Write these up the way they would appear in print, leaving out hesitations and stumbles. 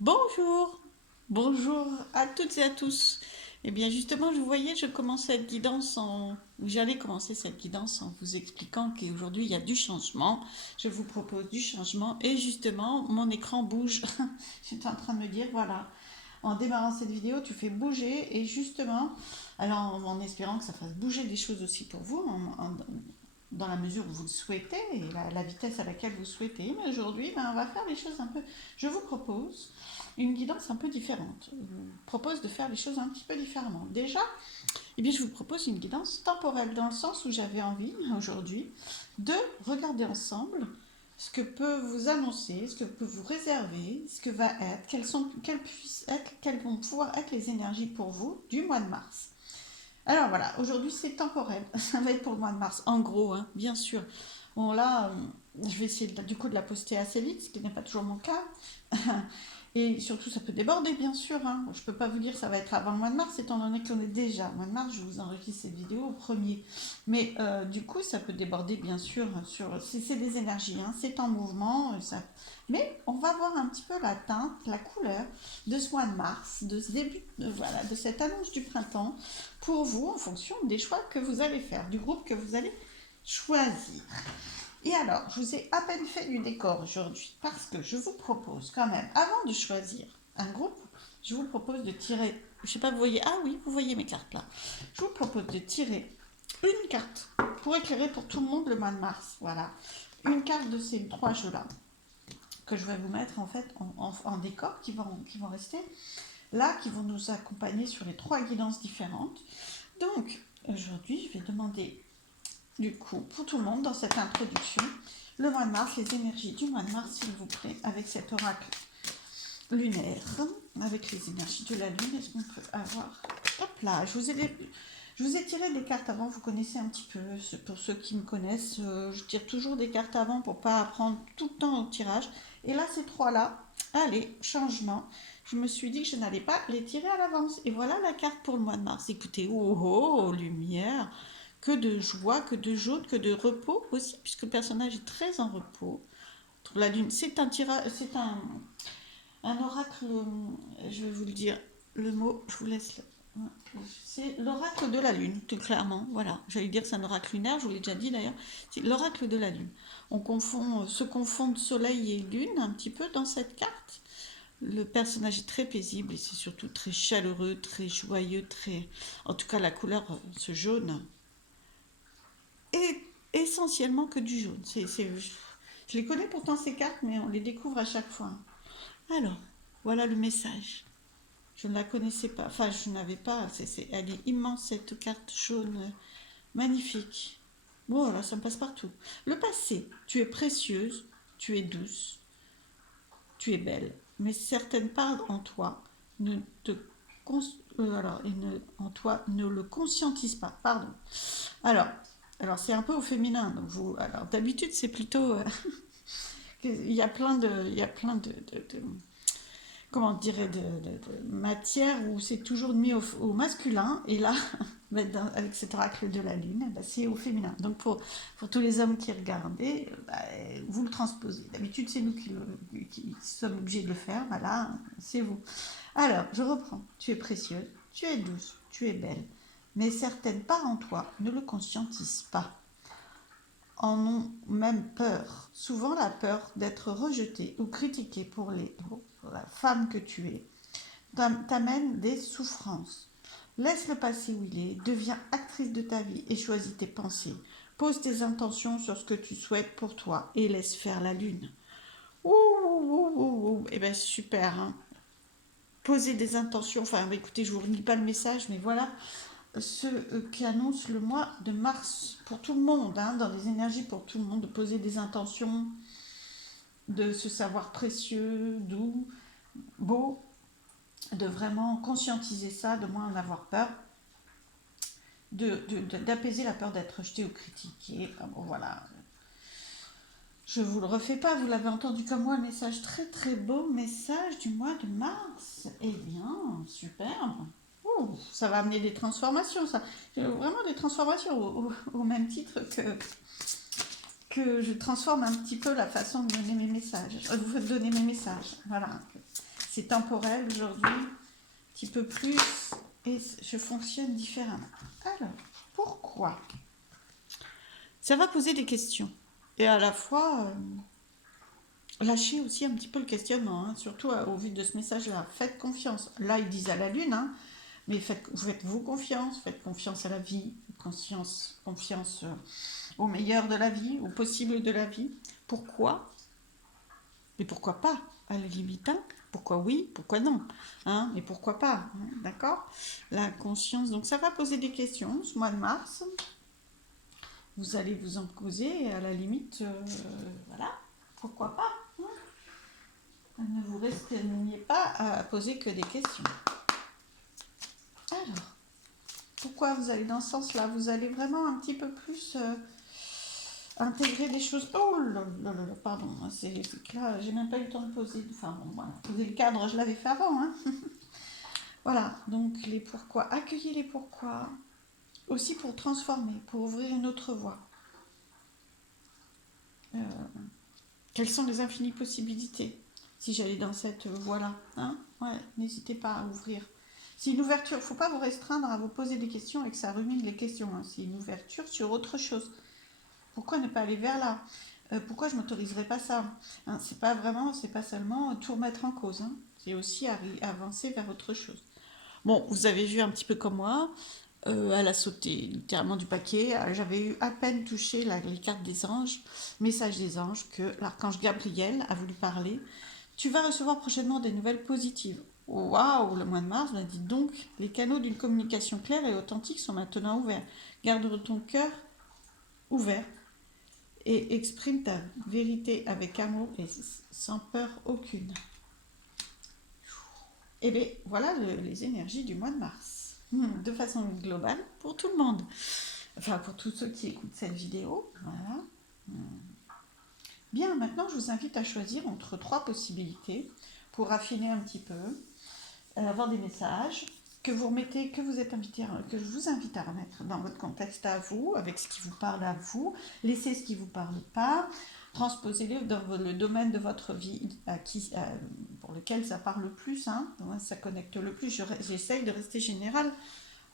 Bonjour, bonjour à toutes et à tous. Eh bien justement, je voyais, je commençais cette guidance en... J'allais commencer cette guidance en vous expliquant qu'aujourd'hui il y a du changement. Je vous propose du changement et justement mon écran bouge. J'étais en train de me dire, voilà, en démarrant cette vidéo, tu fais bouger et justement, alors en espérant que ça fasse bouger des choses aussi pour vous, dans la mesure où vous le souhaitez et la vitesse à laquelle vous souhaitez. Mais aujourd'hui, ben, on va faire les choses un peu... Je vous propose une guidance un peu différente. Je vous propose de faire les choses un petit peu différemment. Déjà, eh bien, je vous propose une guidance temporelle, dans le sens où j'avais envie, aujourd'hui, de regarder ensemble ce que peut vous annoncer, ce que peut vous réserver, ce que va être, quelles vont pouvoir être les énergies pour vous du mois de mars. Alors voilà, aujourd'hui c'est temporel, ça va être pour le mois de mars, en gros, hein, bien sûr. Bon là, je vais essayer du coup de la poster assez vite, ce qui n'est pas toujours mon cas. Et surtout, ça peut déborder, bien sûr, hein. Je ne peux pas vous dire que ça va être avant le mois de mars, étant donné qu'on est déjà au mois de mars. Je vous enregistre cette vidéo au premier. Mais du coup, ça peut déborder, bien sûr, c'est des énergies, hein. C'est en mouvement. Mais on va voir un petit peu la teinte, la couleur de ce mois de mars, de ce début, voilà, de cette annonce du printemps, pour vous, en fonction des choix que vous allez faire, du groupe que vous allez choisir. Et alors, je vous ai à peine fait du décor aujourd'hui parce que je vous propose quand même, avant de choisir un groupe, je vous propose de tirer, je sais pas, vous voyez, ah oui, vous voyez mes cartes là. Je vous propose de tirer une carte pour éclairer pour tout le monde le mois de mars. Voilà, une carte de ces trois jeux-là que je vais vous mettre en fait en décor qui vont rester là, qui vont nous accompagner sur les trois guidances différentes. Donc, aujourd'hui, je vais demander du coup, pour tout le monde, dans cette introduction, le mois de mars, les énergies du mois de mars, s'il vous plaît, avec cet oracle lunaire, avec les énergies de la lune. Est-ce qu'on peut avoir... Hop là, je vous ai tiré des cartes avant, vous connaissez un petit peu, pour ceux qui me connaissent, je tire toujours des cartes avant pour pas apprendre tout le temps au tirage. Et là, ces trois-là, allez, changement. Je me suis dit que je n'allais pas les tirer à l'avance. Et voilà la carte pour le mois de mars. Écoutez, oh oh, lumière, que de joie, que de jaune, que de repos aussi, puisque le personnage est très en repos. La lune, c'est un tirage, c'est un oracle, je vais vous le dire, le mot, je vous laisse là. C'est l'oracle de la lune, tout clairement. Voilà, j'allais dire que c'est un oracle lunaire, je vous l'ai déjà dit d'ailleurs. C'est l'oracle de la lune. Se confondent soleil et lune un petit peu dans cette carte. Le personnage est très paisible et c'est surtout très chaleureux, très joyeux, très. En tout cas, la couleur, ce jaune, est essentiellement que du jaune. Je les connais pourtant ces cartes, mais on les découvre à chaque fois. Alors, voilà le message. Je ne la connaissais pas, enfin je n'avais pas, elle est immense cette carte jaune, magnifique. Bon, voilà, ça me passe partout. Le passé, tu es précieuse, tu es douce, tu es belle, mais certaines parts en toi ne te en toi ne le conscientisent pas. Pardon. Alors, alors c'est un peu au féminin. Donc alors d'habitude c'est plutôt, il y a plein de comment dirais de matière où c'est toujours mis au masculin et là avec cet oracle de la lune bah, c'est au féminin, donc pour tous les hommes qui regardent bah, vous le transposez. D'habitude c'est nous qui sommes obligés de le faire, bah, là c'est vous. Alors je reprends, tu es précieuse, tu es douce, tu es belle, mais certaines parts en toi ne le conscientisent pas, en ont même peur. Souvent la peur d'être rejetée ou critiquée pour la femme que tu es t'amène des souffrances. Laisse le passé où il est, deviens actrice de ta vie et choisis tes pensées. Pose tes intentions sur ce que tu souhaites pour toi et laisse faire la lune. Ouh, ouh, ouh, ouh. Eh bien super, hein. Poser des intentions, enfin écoutez, je ne vous relis pas le message, mais voilà ce qui annonce le mois de mars pour tout le monde, hein, dans les énergies pour tout le monde, de poser des intentions, de se savoir précieux, doux, beau, de vraiment conscientiser ça, de moins en avoir peur, d'apaiser la peur d'être rejeté ou critiqué. Enfin, bon, voilà. Je vous le refais pas, vous l'avez entendu comme moi, un message très très beau, message du mois de mars. Eh bien, superbe. Ouh, ça va amener des transformations, ça. Vraiment des transformations, au même titre que je transforme un petit peu la façon de donner mes messages, de vous donner mes messages. Voilà. c'est temporel aujourd'hui, un petit peu plus, et je fonctionne différemment. Alors, pourquoi? Ça va poser des questions. Et à la fois, lâcher aussi un petit peu le questionnement, hein, surtout au vu de ce message-là. Faites confiance. Là, ils disent à la lune, hein, mais faites-vous confiance, faites confiance à la vie, confiance au meilleur de la vie, au possible de la vie. Pourquoi? Mais pourquoi pas, à la limite, hein? Pourquoi oui, pourquoi non, hein? Mais pourquoi pas, hein? D'accord? La conscience, donc ça va poser des questions ce mois de mars. Vous allez vous en poser, et à la limite, voilà, pourquoi pas, hein? Ne vous restreignez pas à poser que des questions. Alors, pourquoi vous allez dans ce sens-là? Vous allez vraiment un petit peu plus intégrer des choses. Oh là là là, pardon, c'est que là, j'ai même pas eu le temps de poser. Enfin bon, voilà, poser le cadre, je l'avais fait avant, hein. Voilà, donc les pourquoi. Accueillez les pourquoi. Aussi pour transformer, pour ouvrir une autre voie. Quelles sont les infinies possibilités si j'allais dans cette voie-là, hein? Ouais, n'hésitez pas à ouvrir. C'est une ouverture, il ne faut pas vous restreindre à vous poser des questions et que ça rumine les questions, hein. C'est une ouverture sur autre chose. Pourquoi ne pas aller vers là? Pourquoi je ne m'autoriserais pas ça, hein? C'est pas seulement tout remettre en cause, hein. C'est aussi avancer vers autre chose. Bon, vous avez vu un petit peu comme moi, elle a sauté littéralement du paquet. J'avais eu à peine touché les cartes des anges, message des anges, que l'archange Gabriel a voulu parler. Tu vas recevoir prochainement des nouvelles positives. Waouh, le mois de mars, dit donc, les canaux d'une communication claire et authentique sont maintenant ouverts. Garde ton cœur ouvert et exprime ta vérité avec amour et sans peur aucune. Et bien, voilà les énergies du mois de mars. De façon globale, pour tout le monde. Enfin, pour tous ceux qui écoutent cette vidéo. Voilà. Bien, maintenant, je vous invite à choisir entre 3 possibilités pour affiner un petit peu, avoir des messages que vous remettez, que je vous invite à remettre dans votre contexte à vous, avec ce qui vous parle à vous, laissez ce qui ne vous parle pas, transposez-les dans le domaine de votre vie pour lequel ça parle le plus, hein, ça connecte le plus. J'essaye de rester général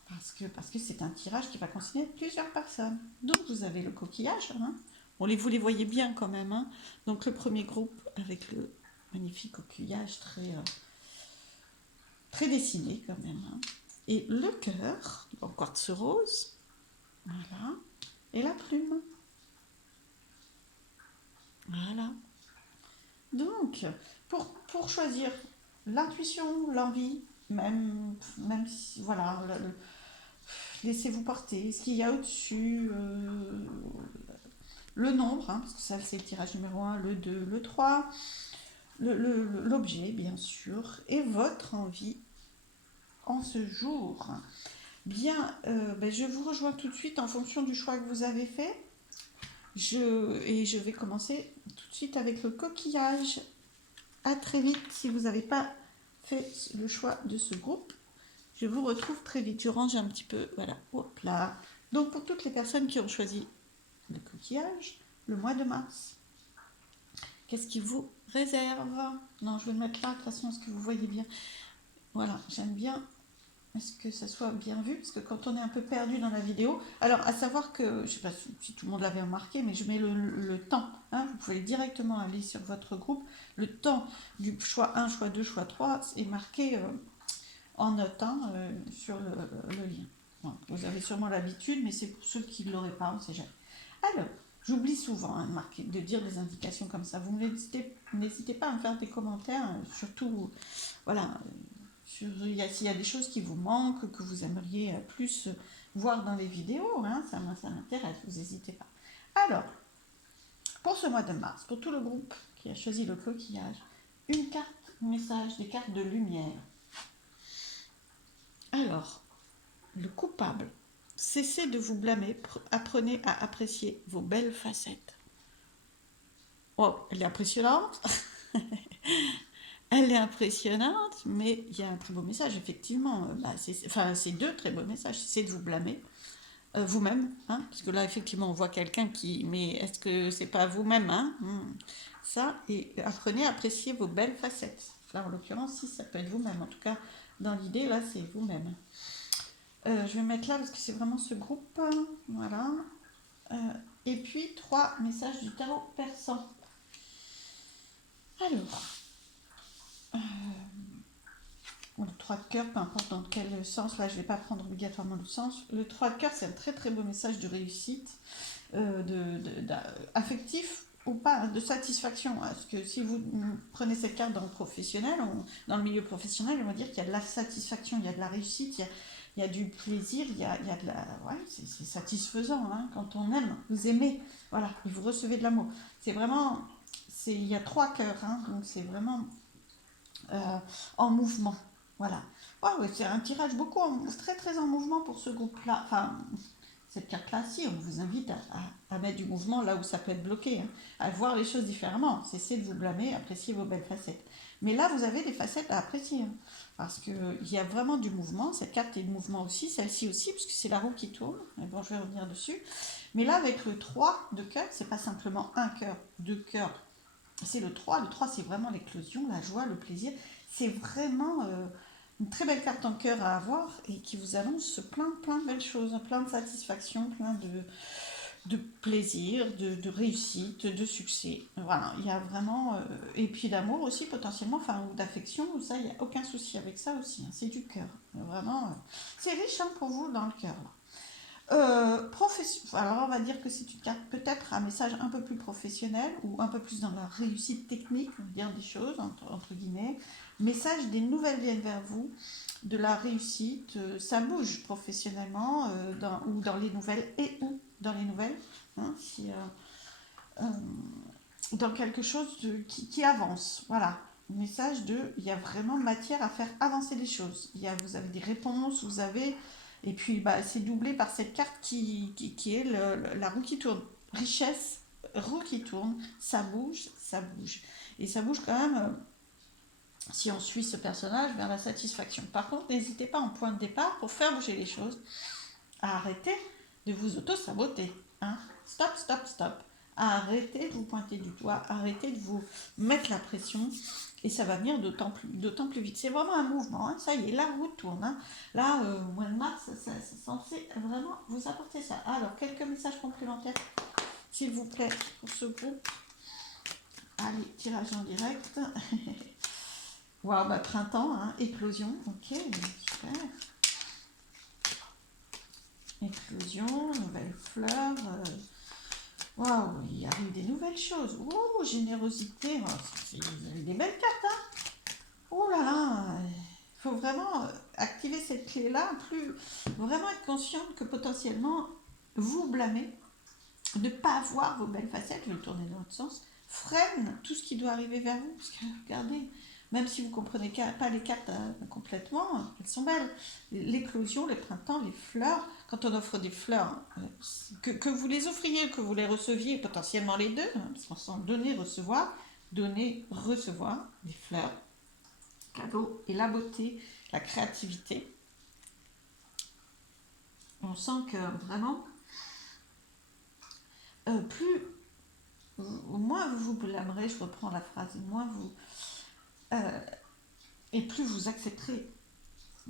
parce que c'est un tirage qui va concerner plusieurs personnes. Donc vous avez le coquillage, hein. Vous les voyez bien quand même, hein. Donc le premier groupe avec le magnifique coquillage très dessiné quand même, hein. Et le cœur, en quartz rose, voilà, et la plume. Voilà. Donc, pour choisir l'intuition, l'envie, même si, voilà, laissez-vous porter, ce qu'il y a au-dessus, le nombre, hein, parce que ça c'est le tirage numéro 1, le 2, le 3, l'objet bien sûr, et votre envie en ce jour. Bien, je vous rejoins tout de suite en fonction du choix que vous avez fait. Et je vais commencer tout de suite avec le coquillage. À très vite si vous n'avez pas fait le choix de ce groupe. Je vous retrouve très vite. Je range un petit peu. Voilà. Hop là. Donc pour toutes les personnes qui ont choisi le coquillage, le mois de mars, qu'est-ce qui vous réserve? Non, je vais le mettre là, de toute façon, est-ce que vous voyez bien? Voilà, j'aime bien. Est-ce que ça soit bien vu? Parce que quand on est un peu perdu dans la vidéo, alors à savoir que, je ne sais pas si tout le monde l'avait remarqué, mais je mets le temps, hein, vous pouvez directement aller sur votre groupe, le temps du choix 1, choix 2, choix 3 est marqué en note, hein, sur le lien. Bon, vous avez sûrement l'habitude, mais c'est pour ceux qui ne l'auraient pas, on ne sait jamais. Alors, j'oublie souvent, hein, de dire des indications comme ça. Vous n'hésitez pas à me faire des commentaires, surtout, voilà, s'il y a des choses qui vous manquent, que vous aimeriez plus voir dans les vidéos, hein, ça m'intéresse, vous n'hésitez pas. Alors, pour ce mois de mars, pour tout le groupe qui a choisi le coquillage, une carte message, des cartes de lumière. Alors, le coupable, cessez de vous blâmer, apprenez à apprécier vos belles facettes. Oh, elle est impressionnante. Elle est impressionnante, mais il y a un très beau message, effectivement. C'est 2 très beaux messages. C'est de vous blâmer vous-même, hein, parce que là, effectivement, on voit quelqu'un qui... Mais est-ce que c'est pas vous-même, hein? Ça, et apprenez à apprécier vos belles facettes. Là, en l'occurrence, si, ça peut être vous-même. En tout cas, dans l'idée, là, c'est vous-même. Je vais mettre là parce que c'est vraiment ce groupe. Voilà. Et puis, 3 messages du tarot persan. Alors, le 3 de cœur, peu importe dans quel sens, là je ne vais pas prendre obligatoirement le sens. Le 3 de cœur, c'est un très très beau message de réussite, affectif ou pas, hein, de satisfaction. Parce que si vous prenez cette carte dans le professionnel, dans le milieu professionnel, on va dire qu'il y a de la satisfaction, il y a de la réussite, il y a du plaisir, il y a de la... Ouais, c'est satisfaisant, hein, quand on aime, vous aimez, voilà, et vous recevez de l'amour. C'est vraiment... Il y a 3 cœurs, hein, donc c'est vraiment en mouvement. Voilà. Ouais, c'est un tirage beaucoup très très en mouvement pour ce groupe-là. Enfin, cette carte-là, si, on vous invite à mettre du mouvement là où ça peut être bloqué, hein, à voir les choses différemment. Cessez de vous blâmer, appréciez vos belles facettes. Mais là, vous avez des facettes à apprécier, hein, parce qu'il y a vraiment du mouvement. Cette carte est de mouvement aussi, celle-ci aussi, parce que c'est la roue qui tourne. Mais bon, je vais revenir dessus. Mais là, avec le 3 de cœur, c'est pas simplement un cœur, 2 cœurs. C'est le 3. Le 3, c'est vraiment l'éclosion, la joie, le plaisir. C'est vraiment une très belle carte en cœur à avoir et qui vous annonce plein de belles choses, plein de satisfaction, plein de plaisir, de réussite, de succès. Voilà, il y a vraiment... et puis d'amour aussi potentiellement, enfin, ou d'affection, ça, il n'y a aucun souci avec ça aussi. Hein, c'est du cœur. Vraiment, c'est riche, hein, pour vous dans le cœur. Alors on va dire que c'est une carte peut-être un message un peu plus professionnel ou un peu plus dans la réussite technique, on va dire des choses entre guillemets. Message des nouvelles viennent vers vous, de la réussite, ça bouge professionnellement ou dans les nouvelles et ou dans les nouvelles, hein, si, dans quelque chose qui avance. Voilà. Message il y a vraiment matière à faire avancer les choses. Vous avez des réponses, vous avez et puis, bah, c'est doublé par cette carte qui est la roue qui tourne. Richesse, roue qui tourne, ça bouge, ça bouge. Et ça bouge quand même, si on suit ce personnage, vers la satisfaction. Par contre, n'hésitez pas en point de départ, pour faire bouger les choses, à arrêter de vous auto-saboter. Hein. Stop, stop, stop. Arrêtez de vous pointer du doigt, arrêtez de vous mettre la pression et ça va venir d'autant plus vite. C'est vraiment un mouvement, hein. Ça y est, la roue tourne. Hein. Là, au mois de mars, c'est censé vraiment vous apporter ça. Alors, quelques messages complémentaires, s'il vous plaît, pour ce groupe. Allez, tirage en direct. Waouh, bah, printemps, hein, éclosion, ok, super. Éclosion, nouvelles fleurs. Waouh, il arrive des nouvelles choses. Oh, générosité. Vous avez des belles cartes, hein. Oh là là, il faut vraiment activer cette clé-là, vraiment être consciente que potentiellement, vous blâmez, ne pas voir vos belles facettes, je vais le tourner dans l'autre sens, freine tout ce qui doit arriver vers vous. Parce que regardez, même si vous ne comprenez pas les cartes complètement, elles sont belles. L'éclosion, le printemps, les fleurs, quand on offre des fleurs, que vous les offriez, que vous les receviez, potentiellement les deux, hein, parce qu'on sent donner, recevoir, des fleurs, cadeaux, et la beauté, la créativité. On sent que vraiment, moins vous vous blâmerez, je reprends la phrase, moins vous... et plus vous accepterez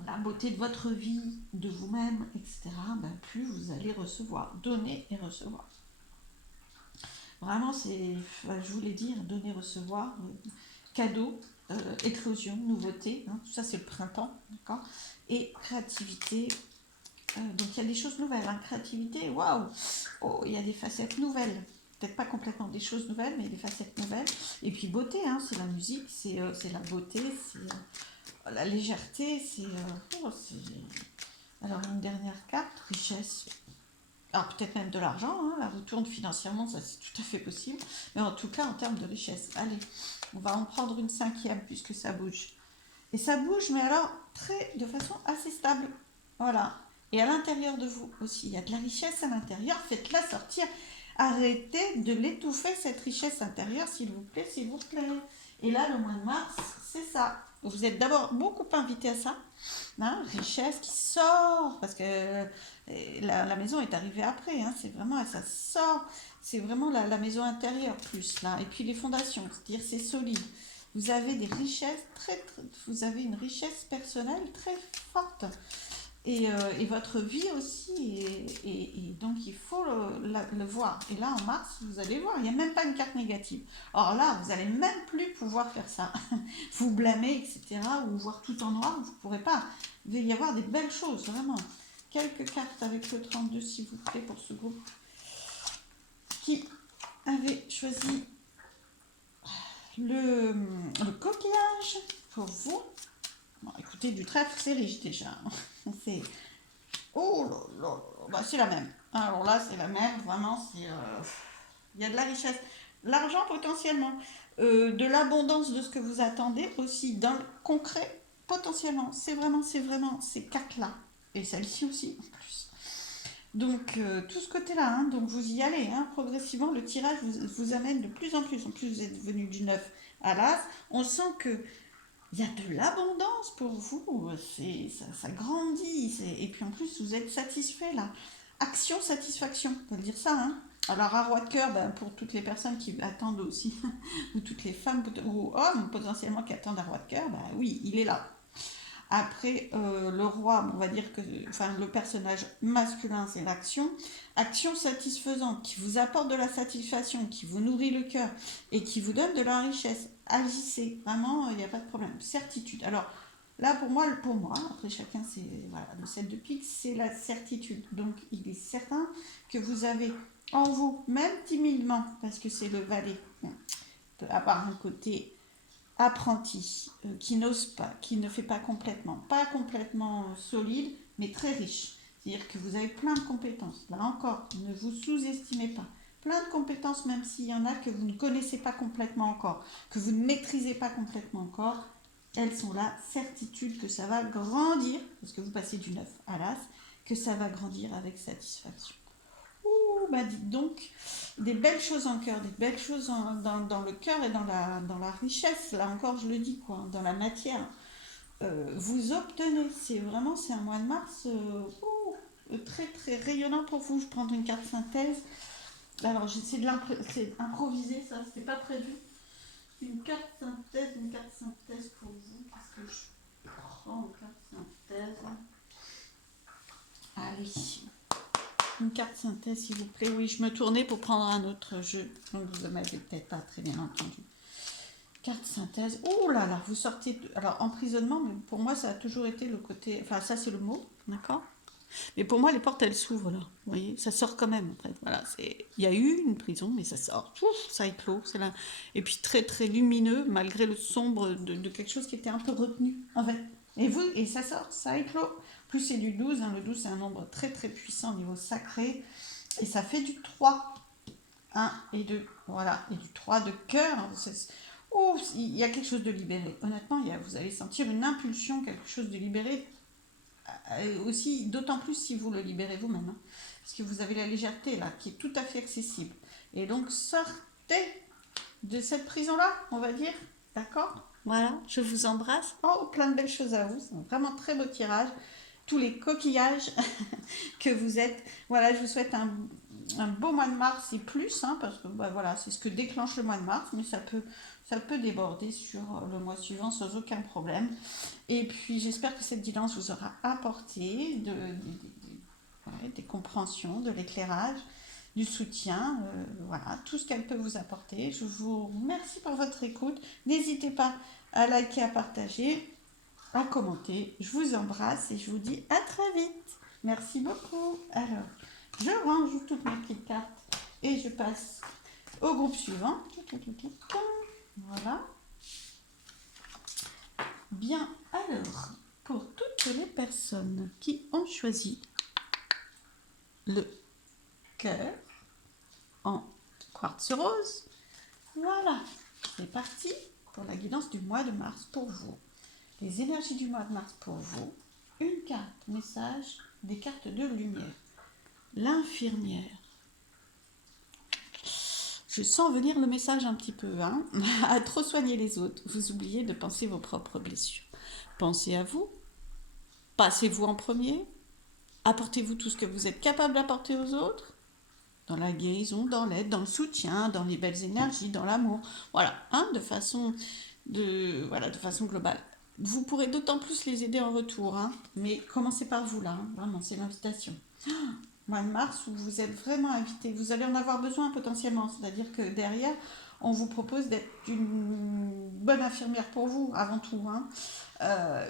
la beauté de votre vie, de vous-même, etc., ben plus vous allez recevoir, donner et recevoir. Vraiment, je vous l'ai dit, donner, recevoir, cadeau, éclosion, nouveauté, hein, tout ça c'est le printemps, d'accord. Et créativité, donc il y a des choses nouvelles, hein, créativité, waouh, oh, il y a des facettes nouvelles. Peut-être pas complètement des choses nouvelles, mais des facettes nouvelles. Et puis beauté, hein, c'est la musique, c'est la beauté, c'est la légèreté, alors une dernière carte, richesse. Alors peut-être même de l'argent, hein, la roue tourne financièrement, ça c'est tout à fait possible. Mais en tout cas en termes de richesse. Allez, on va en prendre une 5e puisque ça bouge. Et ça bouge, mais alors de façon assez stable. Voilà. Et à l'intérieur de vous aussi, il y a de la richesse à l'intérieur, faites-la sortir. Arrêtez de l'étouffer, cette richesse intérieure, s'il vous plaît, s'il vous plaît. Et là, le mois de mars, c'est ça. Vous êtes d'abord beaucoup invité à ça. Hein, richesse qui sort, parce que la maison est arrivée après. Hein, c'est vraiment, ça sort. C'est vraiment la maison intérieure plus, là. Et puis les fondations, c'est-à-dire c'est solide. vous avez des richesses vous avez une richesse personnelle très forte. Et votre vie aussi, et donc il faut le voir. Et là, en mars, vous allez voir, il n'y a même pas une carte négative. Or là, vous n'allez même plus pouvoir faire ça. Vous blâmer, etc., ou voir tout en noir, vous ne pourrez pas. Il va y avoir des belles choses, vraiment. Quelques cartes avec le 32, s'il vous plaît, pour ce groupe qui avait choisi le coquillage pour vous. Bon, écoutez, du trèfle, c'est riche déjà. C'est... Oh là là là, bah, c'est la même. Alors là, c'est la même, vraiment, c'est... Il y a de la richesse. L'argent potentiellement. De l'abondance de ce que vous attendez aussi dans le concret potentiellement. C'est vraiment ces cartes-là. Et celle-ci aussi, en plus. Donc, tout ce côté-là, hein, donc vous y allez, hein, progressivement, le tirage vous amène de plus en plus. En plus, vous êtes venu du 9 à l'As. On sent que il y a de l'abondance pour vous, ça grandit, et puis en plus vous êtes satisfait là. Action, satisfaction, on peut dire ça. Hein. Alors un roi de cœur, ben, pour toutes les personnes qui attendent aussi, ou toutes les femmes ou hommes potentiellement qui attendent un roi de cœur, ben oui, il est là. Après, le roi, on va dire que enfin, le personnage masculin, c'est l'action. Action satisfaisante, qui vous apporte de la satisfaction, qui vous nourrit le cœur et qui vous donne de la richesse. Agissez, vraiment, il n'y a pas de problème. Certitude. Alors, là, pour moi, après chacun, c'est voilà, le 7 de pique, c'est la certitude. Donc, il est certain que vous avez en vous, même timidement, parce que c'est le valet, peut avoir un côté apprenti, qui n'ose pas, qui ne fait pas complètement solide, mais très riche. C'est-à-dire que vous avez plein de compétences. Là encore, ne vous sous-estimez pas. Plein de compétences, même s'il y en a que vous ne connaissez pas complètement encore, que vous ne maîtrisez pas complètement encore, elles sont là. Certitude que ça va grandir, parce que vous passez du 9 à l'As, que ça va grandir avec satisfaction. Ouh, bah dites donc, des belles choses en cœur, des belles choses dans le cœur et dans la richesse, là encore je le dis, quoi, dans la matière. Vous obtenez, c'est un mois de mars très très rayonnant pour vous. Je prends une carte synthèse. Alors j'essaie c'est improvisé, ça, c'était pas prévu. Une carte synthèse pour vous. Qu'est-ce que je prends en carte synthèse? Allez. Une carte synthèse, s'il vous plaît. Oui, je me tournais pour prendre un autre jeu. Donc, vous ne m'avez peut-être pas très bien entendu. Carte synthèse. Oh là là, vous sortez... Alors, emprisonnement, mais pour moi, ça a toujours été le côté... Enfin, ça, c'est le mot, d'accord? Mais pour moi, les portes, elles s'ouvrent, là. Vous voyez, ça sort quand même, en fait. Voilà, il y a eu une prison, mais ça sort. Ouf, ça éclot. C'est là. Et puis, très, très lumineux, malgré le sombre de quelque chose qui était un peu retenu, en fait. Et ça sort, ça éclot. Plus c'est du 12, hein, le 12 c'est un nombre très très puissant au niveau sacré, et ça fait du 3, 1 et 2, voilà, et du 3 de cœur, oh, il y a quelque chose de libéré, honnêtement, vous allez sentir une impulsion, quelque chose de libéré, aussi, d'autant plus si vous le libérez vous-même, hein, parce que vous avez la légèreté là, qui est tout à fait accessible, et donc sortez de cette prison-là, on va dire, d'accord? Voilà, je vous embrasse. Oh, plein de belles choses à vous, c'est un vraiment très beau tirage. Tous les coquillages que vous êtes. Voilà, je vous souhaite un beau mois de mars et plus, hein, parce que bah, voilà, c'est ce que déclenche le mois de mars, mais ça peut déborder sur le mois suivant sans aucun problème. Et puis j'espère que cette guidance vous aura apporté des compréhensions, de l'éclairage, du soutien, voilà, tout ce qu'elle peut vous apporter. Je vous remercie pour votre écoute. N'hésitez pas à liker, à partager, à commenter. Je vous embrasse et je vous dis à très vite. Merci beaucoup. Alors, je range toutes mes petites cartes et je passe au groupe suivant. Voilà. Bien, alors, pour toutes les personnes qui ont choisi le cœur en quartz rose, voilà, c'est parti pour la guidance du mois de mars pour vous. Les énergies du mois de mars pour vous. Une carte, message, des cartes de lumière. L'infirmière. Je sens venir le message un petit peu, hein. À trop soigner les autres, vous oubliez de penser vos propres blessures. Pensez à vous, passez-vous en premier, apportez-vous tout ce que vous êtes capable d'apporter aux autres, dans la guérison, dans l'aide, dans le soutien, dans les belles énergies, dans l'amour. Voilà, hein, de façon voilà, de façon globale. Vous pourrez d'autant plus les aider en retour, hein, mais commencez par vous là, hein, vraiment, c'est l'invitation. Mois de mars où vous êtes vraiment invité, vous allez en avoir besoin potentiellement, c'est-à-dire que derrière, on vous propose d'être une bonne infirmière pour vous avant tout, hein,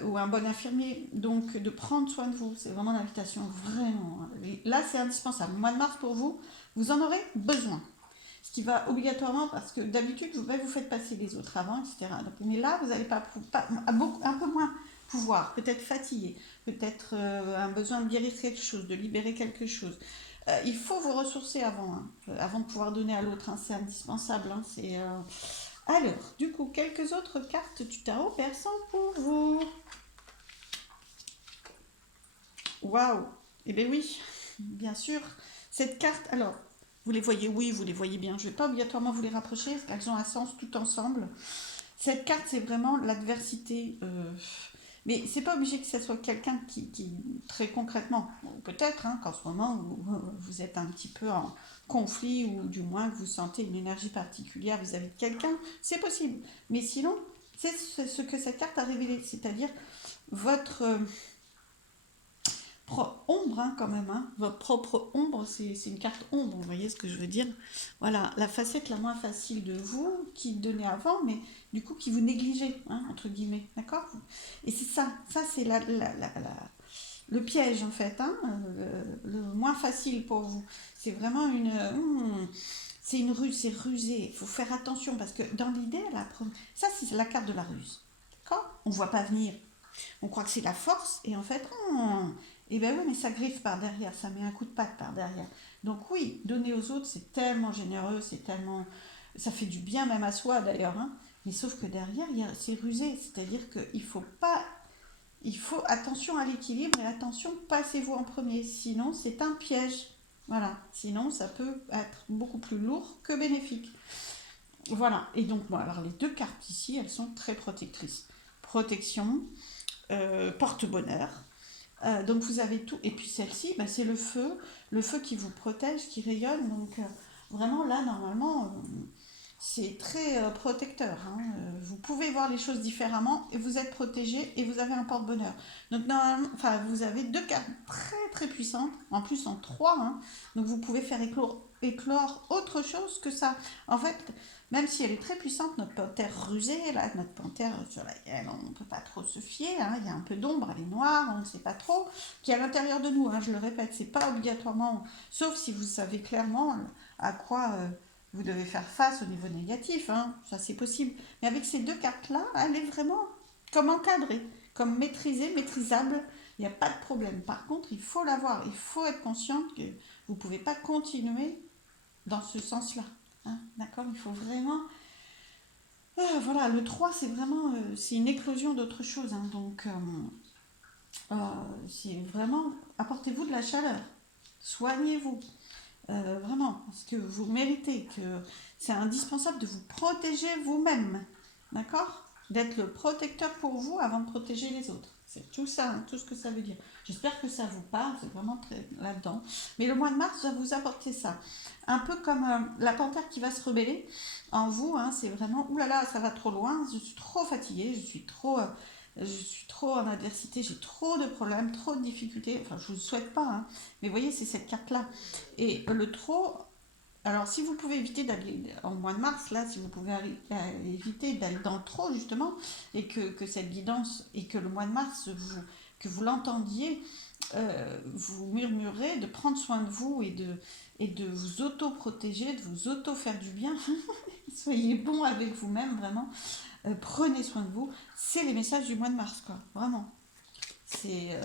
ou un bon infirmier, donc de prendre soin de vous, c'est vraiment l'invitation, vraiment. Et là, c'est indispensable. Mois de mars pour vous, vous en aurez besoin. Ce qui va obligatoirement, parce que d'habitude, vous faites passer les autres avant, etc. Donc, mais là, vous n'allez pas un peu moins pouvoir, peut-être fatigué, peut-être un besoin de guérir quelque chose, de libérer quelque chose. Il faut vous ressourcer avant, hein, avant de pouvoir donner à l'autre, hein, c'est indispensable. Hein, Alors, du coup, quelques autres cartes du tarot persan pour vous. Waouh! Eh bien oui, bien sûr. Cette carte, alors, vous les voyez, oui, vous les voyez bien. Je ne vais pas obligatoirement vous les rapprocher, parce qu'elles ont un sens tout ensemble. Cette carte, c'est vraiment l'adversité. Mais c'est pas obligé que ce soit quelqu'un très concrètement, peut-être hein, qu'en ce moment, vous êtes un petit peu en conflit, ou du moins que vous sentez une énergie particulière vis-à-vis de quelqu'un, c'est possible. Mais sinon, c'est ce que cette carte a révélé, c'est-à-dire votre ombre, hein, quand même, hein. Votre propre ombre, c'est une carte ombre, vous voyez ce que je veux dire? Voilà, la facette la moins facile de vous, qui donnait avant, mais du coup qui vous négligez, hein, entre guillemets, d'accord? Et c'est ça c'est le piège en fait, hein, le moins facile pour vous. C'est vraiment c'est une ruse, c'est rusé, il faut faire attention, parce que dans l'idée, ça c'est la carte de la ruse, d'accord? On ne voit pas venir, on croit que c'est la force, et en fait, et ben oui, mais ça griffe par derrière, ça met un coup de patte par derrière. Donc oui, donner aux autres, c'est tellement généreux, c'est tellement, ça fait du bien même à soi d'ailleurs, hein. Mais sauf que derrière, c'est rusé, c'est-à-dire qu'il faut pas, il faut attention à l'équilibre, et attention, passez-vous en premier, sinon c'est un piège. Voilà, sinon ça peut être beaucoup plus lourd que bénéfique. Voilà, et donc bon, alors les deux cartes ici, elles sont très protectrices. Protection, porte-bonheur. Donc vous avez tout. Et puis celle-ci, bah, c'est le feu qui vous protège, qui rayonne. Donc vraiment là, normalement, c'est très protecteur. Hein. Vous pouvez voir les choses différemment, et vous êtes protégé, et vous avez un porte-bonheur. Donc normalement, enfin, vous avez deux cartes très très puissantes, en plus en trois. Hein. Donc vous pouvez faire éclore autre chose que ça. En fait, même si elle est très puissante, notre panthère rusée, là, notre panthère sur laquelle on ne peut pas trop se fier, hein, il y a un peu d'ombre, elle est noire, on ne sait pas trop, qui est à l'intérieur de nous, hein, je le répète, c'est pas obligatoirement, sauf si vous savez clairement à quoi vous devez faire face au niveau négatif, hein, ça c'est possible. Mais avec ces deux cartes-là, elle est vraiment comme encadrée, comme maîtrisée, maîtrisable, il n'y a pas de problème. Par contre, il faut l'avoir, il faut être consciente que vous ne pouvez pas continuer dans ce sens-là. Hein, d'accord. Il faut vraiment... voilà, le 3 c'est vraiment... c'est une éclosion d'autre chose. Hein, donc, c'est vraiment... Apportez-vous de la chaleur. Soignez-vous. Vraiment, parce que vous méritez, que c'est indispensable de vous protéger vous-même. D'accord. D'être le protecteur pour vous avant de protéger les autres. C'est tout ça, hein, tout ce que ça veut dire. J'espère que ça vous parle, c'est vraiment très là-dedans. Mais le mois de mars va vous apporter ça. Un peu comme la panthère qui va se rebeller en vous, hein, c'est vraiment, oulala, ça va trop loin, je suis trop fatiguée, je suis trop en adversité, j'ai trop de problèmes, trop de difficultés. Enfin, je ne vous souhaite pas, hein, mais vous voyez, c'est cette carte-là. Et le trop, alors, si vous pouvez éviter d'aller en mois de mars, là, si vous pouvez éviter d'aller dans le trop, justement, et que cette guidance, et que le mois de mars, que vous l'entendiez, vous murmurez de prendre soin de vous, et de vous auto-protéger, de vous auto-faire du bien. Soyez bon avec vous-même, vraiment. Prenez soin de vous. C'est les messages du mois de mars, quoi. Vraiment. C'est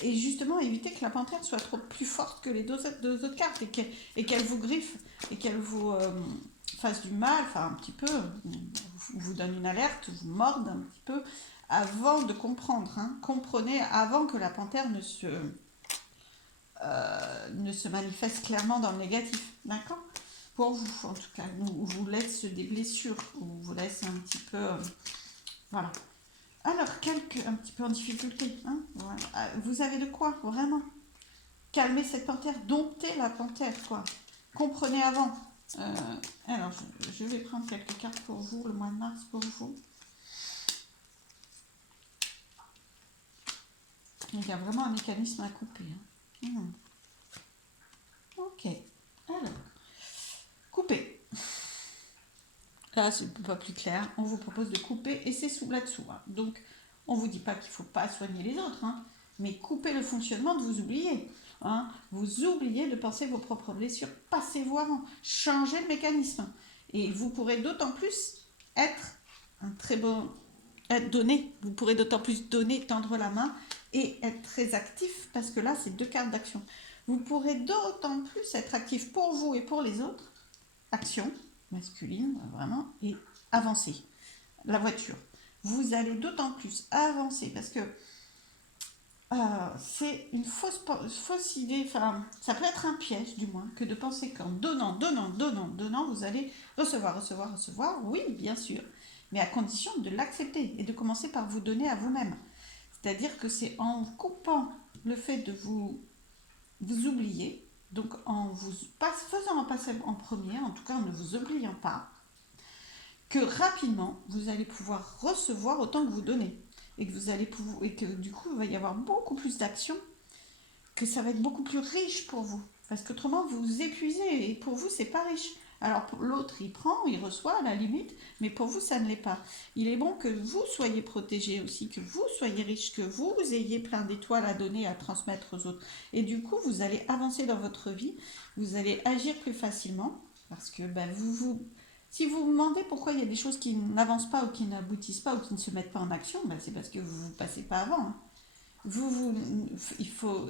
et justement éviter que la panthère soit trop plus forte que les deux autres cartes, et qu'elle vous griffe, et qu'elle vous fasse du mal, enfin un petit peu, vous donne une alerte, vous morde un petit peu avant de comprendre. Hein. Comprenez avant que la panthère ne se manifeste clairement dans le négatif, d'accord? Pour vous, en tout cas, vous laisse des blessures, ou vous laisse un petit peu, voilà. Alors, un petit peu en difficulté, hein, voilà. Vous avez de quoi, vraiment calmer cette panthère, dompter la panthère, quoi. Comprenez avant. Alors, je vais prendre quelques cartes pour vous, le mois de mars pour vous. Il y a vraiment un mécanisme à couper. Ok. Alors, couper. Là, c'est pas plus clair. On vous propose de couper et c'est là-dessous. Donc, on ne vous dit pas qu'il ne faut pas soigner les autres, mais couper le fonctionnement de vous oublier. Vous oubliez de penser vos propres blessures. Passez-vous avant. Changez le mécanisme. Et vous pourrez d'autant plus être un très bon... être donné. Vous pourrez d'autant plus donner, tendre la main et être très actif parce que là, c'est 2 cartes d'action. Vous pourrez d'autant plus être actif pour vous et pour les autres. Action masculine, vraiment, et avancer. La voiture. Vous allez d'autant plus avancer parce que c'est une fausse idée, enfin, ça peut être un piège du moins, que de penser qu'en donnant, vous allez recevoir, oui, bien sûr, mais à condition de l'accepter et de commencer par vous donner à vous-même. C'est-à-dire que c'est en coupant le fait de vous oublier, donc en vous faisant en passer en premier, en tout cas en ne vous oubliant pas, que rapidement vous allez pouvoir recevoir autant que vous donnez et que vous allez pouvoir, et que du coup il va y avoir beaucoup plus d'actions, que ça va être beaucoup plus riche pour vous parce qu'autrement vous vous épuisez et pour vous c'est pas riche. Alors pour l'autre il prend, il reçoit à la limite, mais pour vous ça ne l'est pas. Il est bon que vous soyez protégé aussi, que vous soyez riche, que vous ayez plein d'étoiles à donner, à transmettre aux autres. Et du coup vous allez avancer dans votre vie, vous allez agir plus facilement parce que si vous vous demandez pourquoi il y a des choses qui n'avancent pas ou qui n'aboutissent pas ou qui ne se mettent pas en action, c'est parce que vous ne passez pas avant.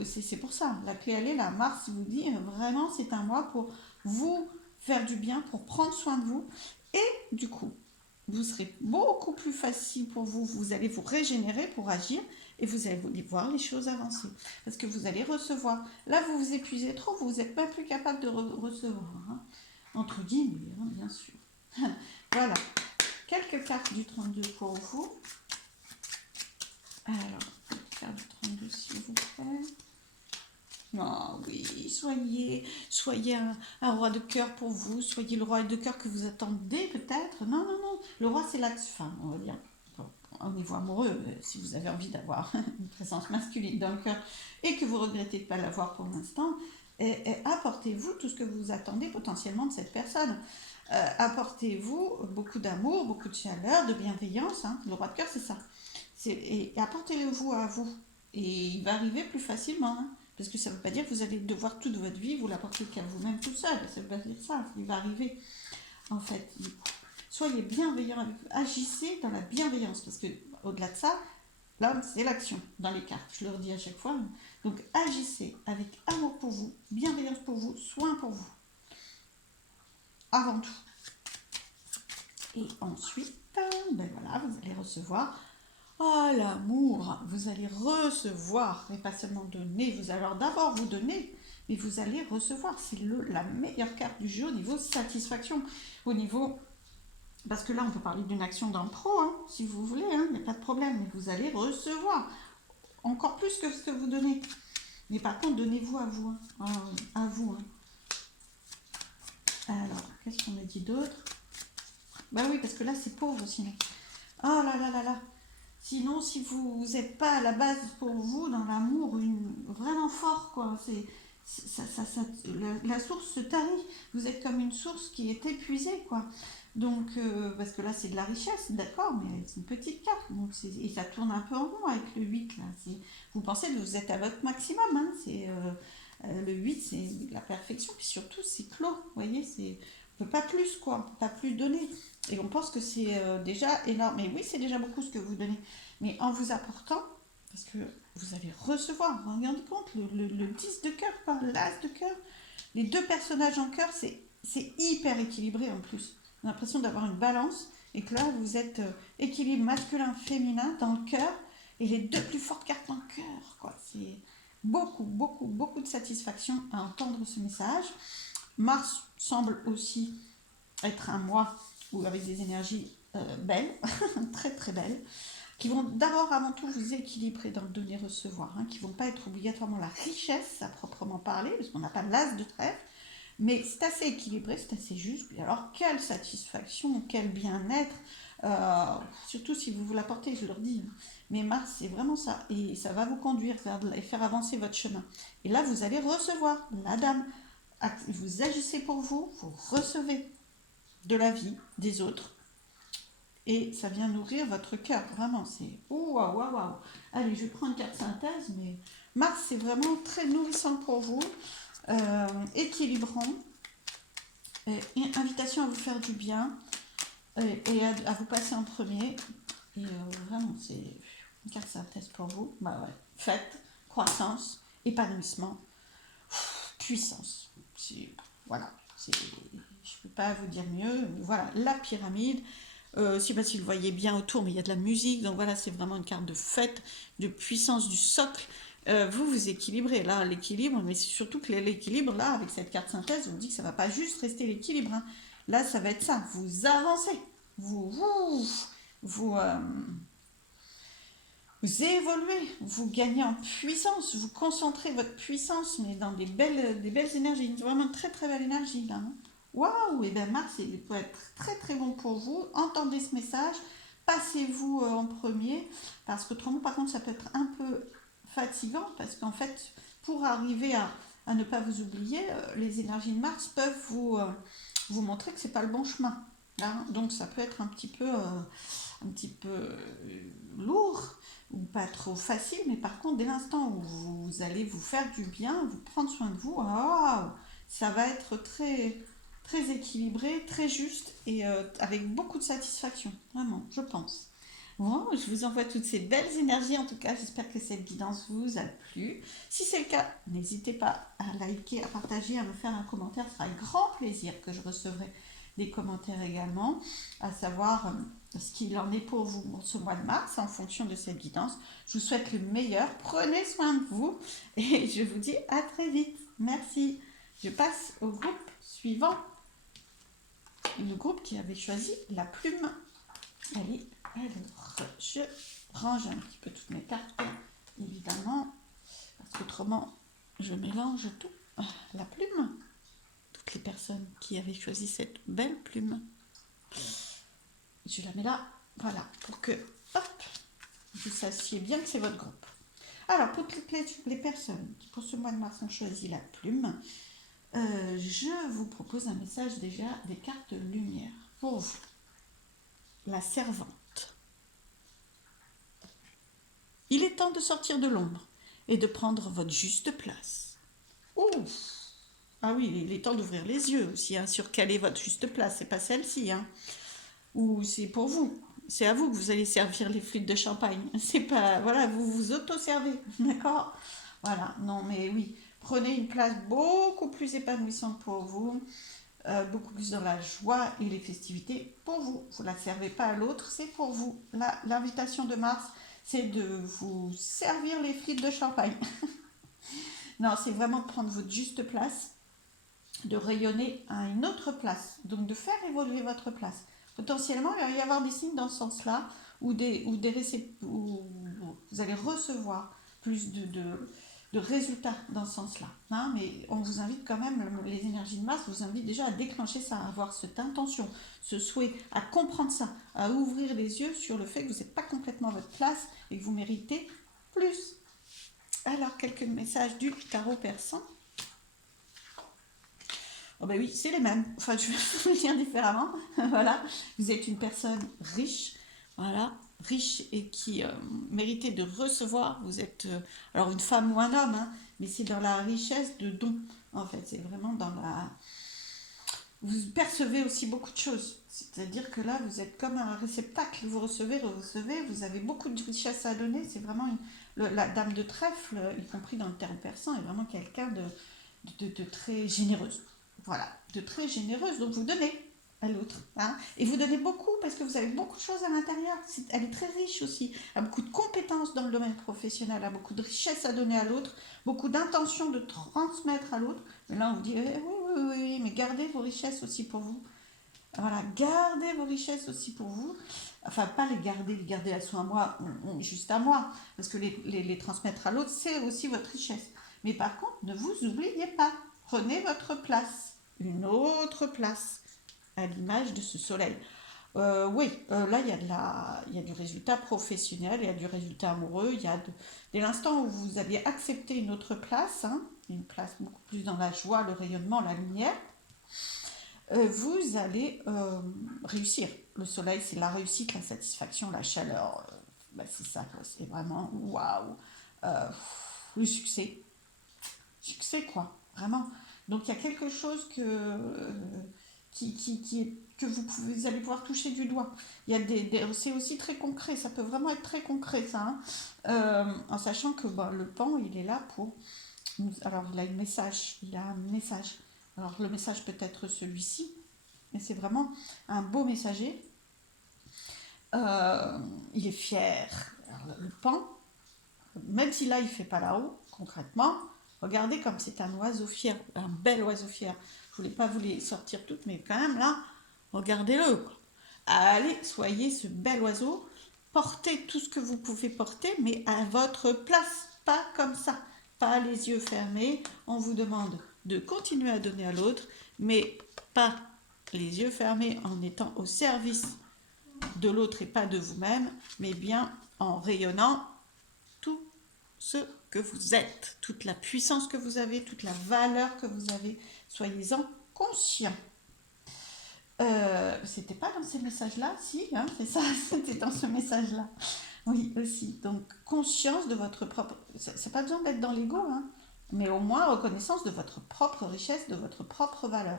C'est pour ça. La clé, elle est là. Mars vous dit vraiment, c'est un mois pour vous faire du bien, pour prendre soin de vous. Et du coup, vous serez beaucoup plus facile pour vous. Vous allez vous régénérer pour agir et vous allez voir les choses avancer. Parce que vous allez recevoir. Là, vous vous épuisez trop, vous n'êtes pas plus capable de recevoir. Entre guillemets, bien sûr. Voilà. Quelques cartes du 32 pour vous. Alors, quelques cartes du 32, s'il vous plaît. Oh oui, soyez un roi de cœur pour vous, soyez le roi de cœur que vous attendez peut-être. Non. Le roi, c'est l'axe-fin, on va dire. Au niveau amoureux, si vous avez envie d'avoir une présence masculine dans le cœur et que vous regrettez de ne pas l'avoir pour l'instant, apportez-vous tout ce que vous attendez potentiellement de cette personne. Apportez-vous beaucoup d'amour, beaucoup de chaleur, de bienveillance. Le roi de cœur, c'est ça. Et apportez-le-vous à vous. Et il va arriver plus facilement. Parce que ça ne veut pas dire que vous allez devoir toute votre vie vous l'apporter qu'à vous-même tout seul. Ça ne veut pas dire ça. Il va arriver. En fait, soyez bienveillants, agissez dans la bienveillance. Parce que au-delà de ça, là, c'est l'action dans les cartes. Je le redis à chaque fois. Donc, agissez avec amour pour vous, bienveillance pour vous, soin pour vous. Avant tout. Et ensuite, voilà, vous allez recevoir l'amour. Vous allez recevoir, et pas seulement donner. Vous allez d'abord vous donner, mais vous allez recevoir. C'est la meilleure carte du jeu au niveau satisfaction. Au niveau... Parce que là, on peut parler d'une action dans le pro, si vous voulez, il n'y a pas de problème. Mais vous allez recevoir encore plus que ce que vous donnez. Mais par contre, donnez-vous à vous. À vous. Alors, qu'est-ce qu'on a dit d'autre? Oui, parce que là, c'est pauvre sinon. Oh là. Sinon, si vous n'êtes pas à la base pour vous, dans l'amour, vraiment fort, quoi, la source se tarit. Vous êtes comme une source qui est épuisée, quoi. Donc, parce que là, c'est de la richesse, d'accord, mais c'est une petite carte. Donc et ça tourne un peu en rond avec le 8, là. Vous pensez que vous êtes à votre maximum, le 8, c'est la perfection, puis surtout, c'est clos, vous voyez, on ne peut pas plus, quoi, on ne peut pas plus donner. Et on pense que c'est déjà énorme. Mais oui, c'est déjà beaucoup ce que vous donnez. Mais en vous apportant, parce que vous allez recevoir, regardez compte, le 10 de cœur, l'as de cœur, les deux personnages en cœur, c'est hyper équilibré en plus. On a l'impression d'avoir une balance et que là, vous êtes équilibre masculin-féminin dans le cœur et les deux plus fortes cartes dans le cœur, quoi. C'est beaucoup de satisfaction à entendre ce message. Mars semble aussi être un mois où avec des énergies belles, très très belles, qui vont d'abord avant tout vous équilibrer dans le donner-recevoir, qui ne vont pas être obligatoirement la richesse à proprement parler, parce qu'on n'a pas l'as de trèfle, mais c'est assez équilibré, c'est assez juste. Et alors quelle satisfaction, quel bien-être, surtout si vous vous l'apportez, je leur dis, Mais Mars, c'est vraiment ça. Et ça va vous conduire et faire avancer votre chemin. Et là, vous allez recevoir la dame. Vous agissez pour vous, vous recevez de la vie des autres. Et ça vient nourrir votre cœur. Vraiment, c'est... Ouh, waouh, waouh, waouh. Allez, je prends une carte synthèse, mais Mars, c'est vraiment très nourrissant pour vous. Équilibrant. Et invitation à vous faire du bien. Et à vous passer en premier. Et vraiment, c'est une carte synthèse pour vous. Bah ouais. Fête, croissance, épanouissement, puissance. Voilà. Je ne peux pas vous dire mieux. Voilà, la pyramide. Je ne sais pas si vous le voyez bien autour, mais il y a de la musique. Donc voilà, c'est vraiment une carte de fête, de puissance du socle. Vous équilibrez là l'équilibre, mais c'est surtout que l'équilibre là, avec cette carte synthèse, on vous dit que ça ne va pas juste rester l'équilibre. Hein. Là, ça va être ça. Vous avancez. Vous, vous évoluez, vous gagnez en puissance, vous concentrez votre puissance, mais dans des belles énergies. Vraiment une très très belle énergie là. Hein. Waouh! Et bien Mars, il peut être très très bon pour vous. Entendez ce message, passez-vous en premier, parce qu'autrement, par contre, ça peut être un peu fatigant, parce qu'en fait, pour arriver à ne pas vous oublier, les énergies de Mars peuvent vous montrer que c'est pas le bon chemin. Hein. Donc ça peut être un petit peu lourd ou pas trop facile, mais par contre, dès l'instant où vous allez vous faire du bien, vous prendre soin de vous, oh, ça va être très, très équilibré, très juste et avec beaucoup de satisfaction, vraiment, je pense. Bon, je vous envoie toutes ces belles énergies. En tout cas, j'espère que cette guidance vous a plu. Si c'est le cas, n'hésitez pas à liker, à partager, à me faire un commentaire. Ce sera avec grand plaisir que je recevrai des commentaires également, à savoir ce qu'il en est pour vous pour ce mois de mars en fonction de cette guidance. Je vous souhaite le meilleur. Prenez soin de vous et je vous dis à très vite. Merci. Je passe au groupe suivant. Le groupe qui avait choisi la plume. Allez, alors, je range un petit peu toutes mes cartes, évidemment, parce qu'autrement, je mélange tout. La plume, toutes les personnes qui avaient choisi cette belle plume. Je la mets là, voilà, pour que, hop, vous sachiez bien que c'est votre groupe. Alors, pour toutes les personnes qui, pour ce mois de mars, ont choisi la plume, je vous propose un message déjà des cartes de lumière pour vous. La servante. Il est temps de sortir de l'ombre et de prendre votre juste place. Ouh! Ah oui, il est temps d'ouvrir les yeux aussi hein, sur quelle est votre juste place. C'est pas celle-ci, hein. Ou c'est pour vous. C'est à vous que vous allez servir les flûtes de champagne. C'est pas, voilà, vous vous auto-servez, d'accord? Voilà, non mais oui, prenez une place beaucoup plus épanouissante pour vous, beaucoup plus dans la joie et les festivités pour vous. Vous ne la servez pas à l'autre, c'est pour vous. L'invitation de Mars, c'est de vous servir les flûtes de champagne. Non, c'est vraiment de prendre votre juste place, de rayonner à une autre place, donc de faire évoluer votre place. Potentiellement, il va y avoir des signes dans ce sens-là, où vous allez recevoir plus de résultats dans ce sens-là. Hein, mais on vous invite quand même, les énergies de Mars vous invitent déjà à déclencher ça, à avoir cette intention, ce souhait, à comprendre ça, à ouvrir les yeux sur le fait que vous n'êtes pas complètement à votre place et que vous méritez plus. Alors, quelques messages du tarot persan. Oh ben oui, c'est les mêmes. Enfin, je vais vous le dire différemment. Voilà, vous êtes une personne riche, voilà, riche et qui méritait de recevoir. Vous êtes alors une femme ou un homme, hein, mais c'est dans la richesse de dons. En fait, c'est vraiment dans la. Vous percevez aussi beaucoup de choses. C'est-à-dire que là, vous êtes comme un réceptacle. Vous recevez, vous avez beaucoup de richesse à donner. C'est vraiment la dame de trèfle, y compris dans le terme persan, est vraiment quelqu'un de très généreuse. Voilà, de très généreuse. Donc vous donnez à l'autre. Hein, et vous donnez beaucoup parce que vous avez beaucoup de choses à l'intérieur. Elle est très riche aussi. Elle a beaucoup de compétences dans le domaine professionnel. Elle a beaucoup de richesse à donner à l'autre. Beaucoup d'intention de transmettre à l'autre. Mais là, on vous dit, oui, mais gardez vos richesses aussi pour vous. Voilà, gardez vos richesses aussi pour vous. Enfin, pas les garder à soi, à moi, juste à moi. Parce que les transmettre à l'autre, c'est aussi votre richesse. Mais par contre, ne vous oubliez pas. Prenez votre place. Une autre place. À l'image de ce soleil. Oui, là, il y a du résultat professionnel, il y a du résultat amoureux, dès l'instant où vous allez accepter une autre place, hein, une place beaucoup plus dans la joie, le rayonnement, la lumière, vous allez réussir. Le soleil, c'est la réussite, la satisfaction, la chaleur. Bah, c'est ça, quoi. C'est vraiment waouh. Euh, le succès. Succès, quoi. Vraiment. Donc, il y a quelque chose que vous allez pouvoir toucher du doigt. Il y a c'est aussi très concret. Ça peut vraiment être très concret, ça. Hein. En sachant que bah, le pan, il est là pour. Alors, il a un message. Il a un message. Alors, le message peut être celui-ci. Mais c'est vraiment un beau messager. Il est fier. Alors, le pan, même si là il fait pas là-haut, concrètement, regardez comme c'est un oiseau fier, un bel oiseau fier. Je voulais pas vous les sortir toutes, mais quand même là, regardez-le. Allez, soyez ce bel oiseau. Portez tout ce que vous pouvez porter, mais à votre place, pas comme ça, pas les yeux fermés. On vous demande de continuer à donner à l'autre, mais pas les yeux fermés en étant au service de l'autre et pas de vous-même, mais bien en rayonnant tout ce que vous êtes, toute la puissance que vous avez, toute la valeur que vous avez. Soyez-en conscients. C'était pas dans ces messages-là, si, hein, c'est ça, c'était dans ce message-là. Oui, aussi. Donc, conscience de votre propre. C'est pas besoin d'être dans l'ego, hein, mais au moins reconnaissance de votre propre richesse, de votre propre valeur.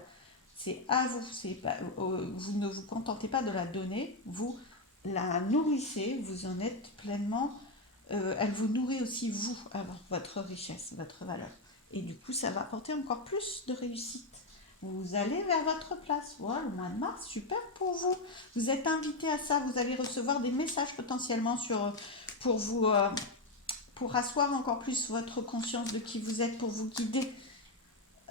C'est à vous. Vous ne vous contentez pas de la donner, vous la nourrissez, vous en êtes pleinement. Elle vous nourrit aussi, vous, alors, votre richesse, votre valeur. Et du coup, ça va apporter encore plus de réussite. Vous allez vers votre place. Voilà, le mois de mars, super pour vous. Vous êtes invité à ça. Vous allez recevoir des messages potentiellement pour vous, pour asseoir encore plus votre conscience de qui vous êtes, pour vous guider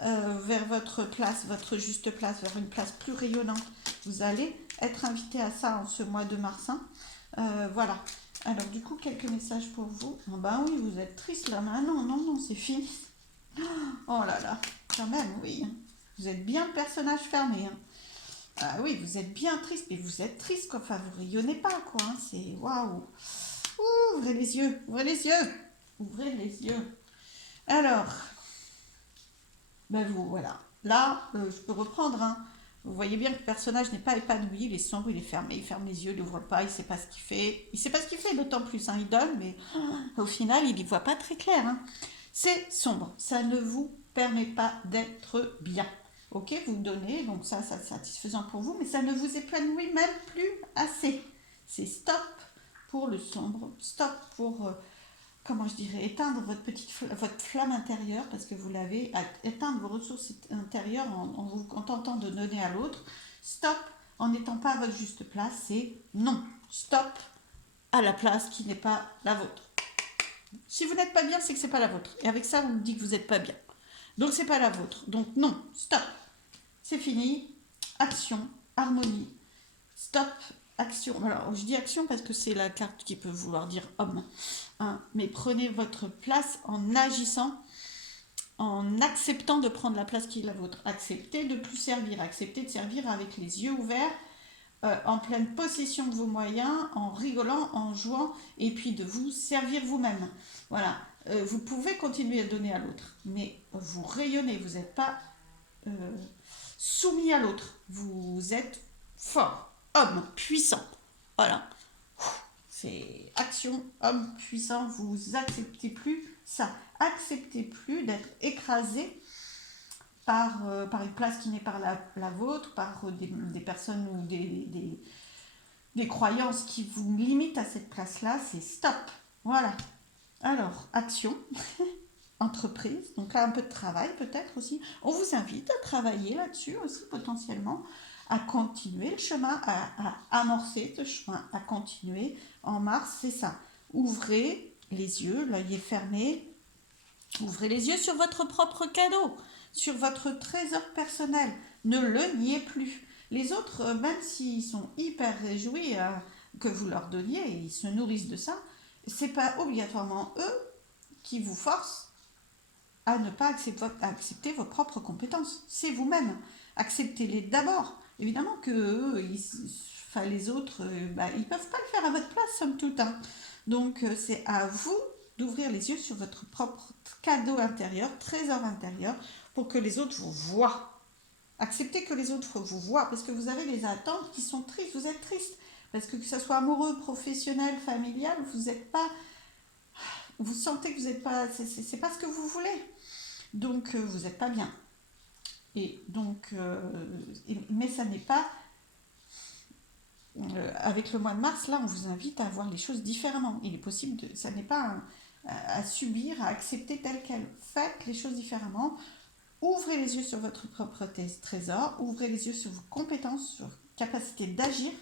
vers votre place, votre juste place, vers une place plus rayonnante. Vous allez être invité à ça en ce mois de mars. Hein. Voilà. Alors du coup, quelques messages pour vous. Oh, ben oui, vous êtes triste là. Ah non, non, non, c'est fini. Oh là là, quand même, oui. Vous êtes bien le personnage fermé. Hein. Ah oui, vous êtes bien triste, mais vous êtes triste, quoi. Enfin, vous rayonnez pas, quoi. Hein. C'est waouh. Ouvrez les yeux, ouvrez les yeux. Ouvrez les yeux. Alors, ben vous, voilà. Là, je peux reprendre. Hein. Vous voyez bien que le personnage n'est pas épanoui, il est sombre, il est fermé, il ferme les yeux, il n'ouvre pas, il ne sait pas ce qu'il fait. Il ne sait pas ce qu'il fait, d'autant plus. Hein. Il donne, mais au final, il n'y voit pas très clair. Hein. C'est sombre, ça ne vous permet pas d'être bien. Ok, vous donnez, donc ça c'est satisfaisant pour vous, mais ça ne vous épanouit même plus assez. C'est stop pour le sombre, stop pour comment je dirais, éteindre votre flamme intérieure parce que vous l'avez, éteindre vos ressources intérieures en tentant de donner à l'autre. Stop en n'étant pas à votre juste place, c'est non. Stop à la place qui n'est pas la vôtre. Si vous n'êtes pas bien, c'est que c'est pas la vôtre. Et avec ça, on me dit que vous n'êtes pas bien. Donc c'est pas la vôtre. Donc non, stop. C'est fini. Action, harmonie. Stop, action. Alors, je dis action parce que c'est la carte qui peut vouloir dire homme. Hein. Mais prenez votre place en agissant, en acceptant de prendre la place qui est la vôtre. Acceptez de plus servir. Acceptez de servir avec les yeux ouverts, en pleine possession de vos moyens, en rigolant, en jouant, et puis de vous servir vous-même. Voilà. Vous pouvez continuer à donner à l'autre, mais vous rayonnez. Vous n'êtes pas euh, soumis à l'autre. Vous êtes fort, homme, puissant. Voilà. C'est action, homme puissant. Vous acceptez plus ça. Acceptez plus d'être écrasé par une place qui n'est pas la vôtre, par des personnes ou des croyances qui vous limitent à cette place-là. C'est stop. Voilà. Alors, action. Entreprise, donc là un peu de travail peut-être aussi. On vous invite à travailler là-dessus aussi potentiellement, à continuer le chemin, à amorcer ce chemin, à continuer. En mars, c'est ça. Ouvrez les yeux, l'œil est fermé. Ouvrez les yeux sur votre propre cadeau, sur votre trésor personnel. Ne le niez plus. Les autres, même s'ils sont hyper réjouis que vous leur donniez, et ils se nourrissent de ça, c'est pas obligatoirement eux qui vous forcent à ne pas accepter vos propres compétences. C'est vous-même. Acceptez-les d'abord. Évidemment que enfin, les autres, ils peuvent pas le faire à votre place, somme toute, hein. Donc, c'est à vous d'ouvrir les yeux sur votre propre cadeau intérieur, trésor intérieur, pour que les autres vous voient. Acceptez que les autres vous voient, parce que vous avez des attentes qui sont tristes, vous êtes triste. Parce que ce soit amoureux, professionnel, familial, vous n'êtes pas, vous sentez que vous n'êtes pas, c'est pas ce que vous voulez. Donc, vous n'êtes pas bien. Et donc, mais ça n'est pas, avec le mois de mars, là, on vous invite à voir les choses différemment. Il est possible, ça n'est pas à subir, à accepter tel quel. Faites les choses différemment. Ouvrez les yeux sur votre propre trésor, ouvrez les yeux sur vos compétences, sur votre capacité d'agir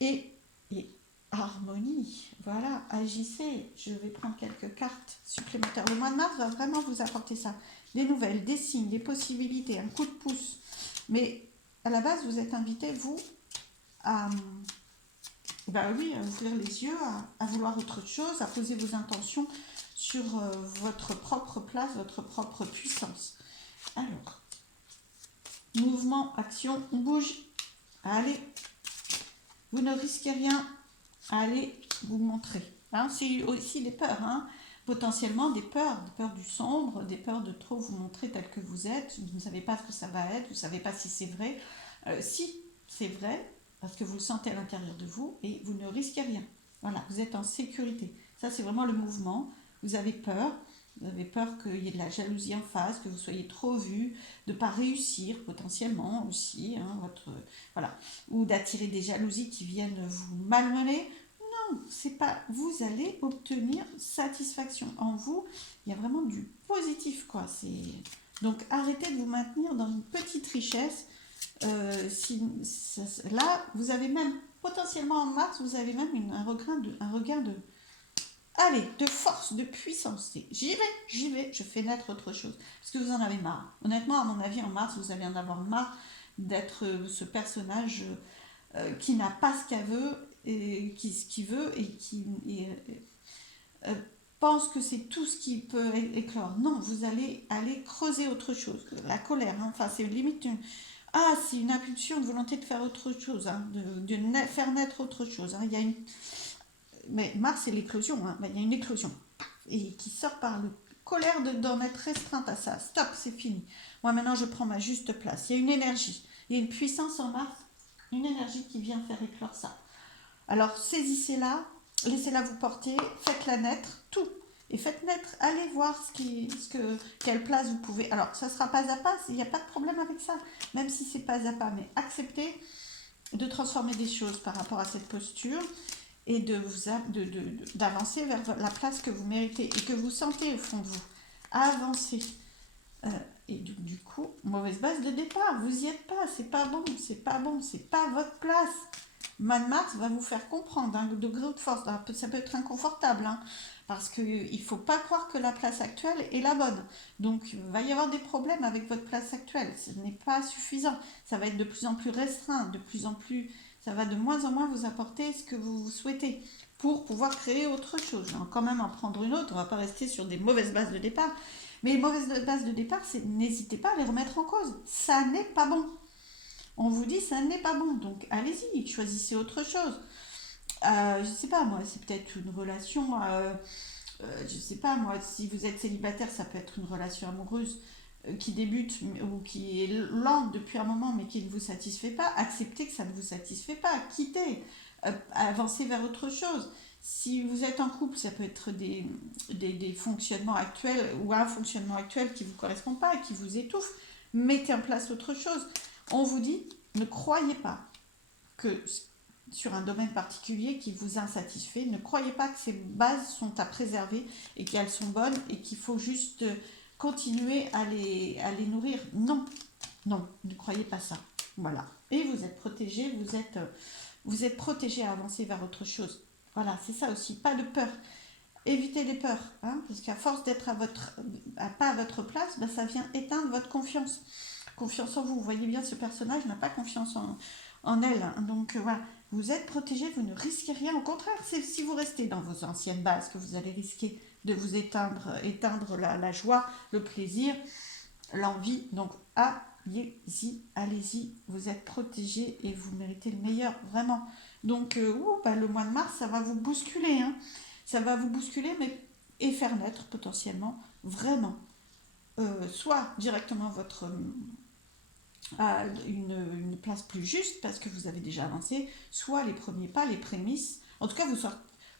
et harmonie. Voilà, agissez. Je vais prendre quelques cartes supplémentaires. Le mois de mars va vraiment vous apporter ça. Des nouvelles, des signes, des possibilités, un coup de pouce. Mais à la base, vous êtes invité, vous, à, à ouvrir les yeux, à vouloir autre chose, à poser vos intentions sur votre propre place, votre propre puissance. Alors, mouvement, action, on bouge. Allez, vous ne risquez rien. Allez, vous montrer. Hein, c'est aussi des peurs, hein, potentiellement des peurs du sombre, des peurs de trop vous montrer tel que vous êtes. Vous ne savez pas ce que ça va être, vous ne savez pas si c'est vrai. Si, c'est vrai, parce que vous le sentez à l'intérieur de vous et vous ne risquez rien. Voilà, vous êtes en sécurité. Ça, c'est vraiment le mouvement. Vous avez peur qu'il y ait de la jalousie en face, que vous soyez trop vu, de ne pas réussir potentiellement aussi, hein, voilà, ou d'attirer des jalousies qui viennent vous malmener. Non, c'est pas. Vous allez obtenir satisfaction en vous. Il y a vraiment du positif, quoi. Donc arrêtez de vous maintenir dans une petite richesse. Là, vous avez même potentiellement en mars, vous avez même un regain de allez, de force, de puissance. J'y vais, je fais naître autre chose. Parce que vous en avez marre. Honnêtement, à mon avis, en mars, vous allez en avoir marre d'être ce personnage qui n'a pas ce qu'elle veut, et ce qu'il veut, et qui pense que c'est tout ce qui peut éclore. Non, vous allez aller creuser autre chose. La colère, hein, enfin, c'est limite c'est une impulsion, de volonté de faire autre chose, hein, de faire naître autre chose. Hein. Il y a mais Mars, c'est l'éclosion. Hein. Il y a une éclosion et qui sort par le colère d'en être restreinte à ça. Stop, c'est fini. Moi, maintenant, je prends ma juste place. Il y a une énergie, il y a une puissance en Mars, une énergie qui vient faire éclore ça. Alors, saisissez-la, laissez-la vous porter, faites-la naître, tout. Et faites naître, allez voir quelle place vous pouvez. Alors, ça sera pas à pas, il n'y a pas de problème avec ça, même si c'est pas à pas, mais acceptez de transformer des choses par rapport à cette posture et d'avancer vers la place que vous méritez et que vous sentez au fond de vous. Avancer. Et du coup, mauvaise base de départ, vous n'y êtes pas, c'est pas bon, c'est pas votre place. Man Mars va vous faire comprendre, hein, de grande force. Ça peut être inconfortable, hein, parce qu'il ne faut pas croire que la place actuelle est la bonne. Donc, il va y avoir des problèmes avec votre place actuelle. Ce n'est pas suffisant. Ça va être de plus en plus restreint, ça va de moins en moins vous apporter ce que vous souhaitez pour pouvoir créer autre chose. On va quand même en prendre une autre. On ne va pas rester sur des mauvaises bases de départ. Mais les mauvaises bases de départ, n'hésitez pas à les remettre en cause. Ça n'est pas bon. On vous dit ça n'est pas bon, donc allez-y, choisissez autre chose. Je sais pas moi, c'est peut-être une relation, je sais pas moi, si vous êtes célibataire, ça peut être une relation amoureuse qui débute ou qui est lente depuis un moment mais qui ne vous satisfait pas. Acceptez que ça ne vous satisfait pas, quittez, avancez vers autre chose. Si vous êtes en couple, ça peut être des fonctionnements actuels ou un fonctionnement actuel qui ne vous correspond pas, qui vous étouffe. Mettez en place autre chose. On vous dit, ne croyez pas que sur un domaine particulier qui vous insatisfait, ne croyez pas que ces bases sont à préserver et qu'elles sont bonnes et qu'il faut juste continuer à les nourrir. Non, non, ne croyez pas ça. Voilà. Et vous êtes protégé, vous êtes protégé à avancer vers autre chose. Voilà, c'est ça aussi, pas de peur. Évitez les peurs, hein, parce qu'à force d'être pas à votre place, ça vient éteindre votre confiance en vous. Vous voyez bien, ce personnage n'a pas confiance en elle. Hein. Donc voilà, vous êtes protégé, vous ne risquez rien. Au contraire, c'est si vous restez dans vos anciennes bases que vous allez risquer de vous éteindre la joie, le plaisir l'envie. Donc, allez-y, allez-y, vous êtes protégés et vous méritez le meilleur, vraiment. Donc, le mois de mars, ça va vous bousculer, hein. Ça va vous bousculer, mais et faire naître potentiellement, vraiment, soit directement votre à une place plus juste parce que vous avez déjà avancé, soit les premiers pas, les prémices. En tout cas,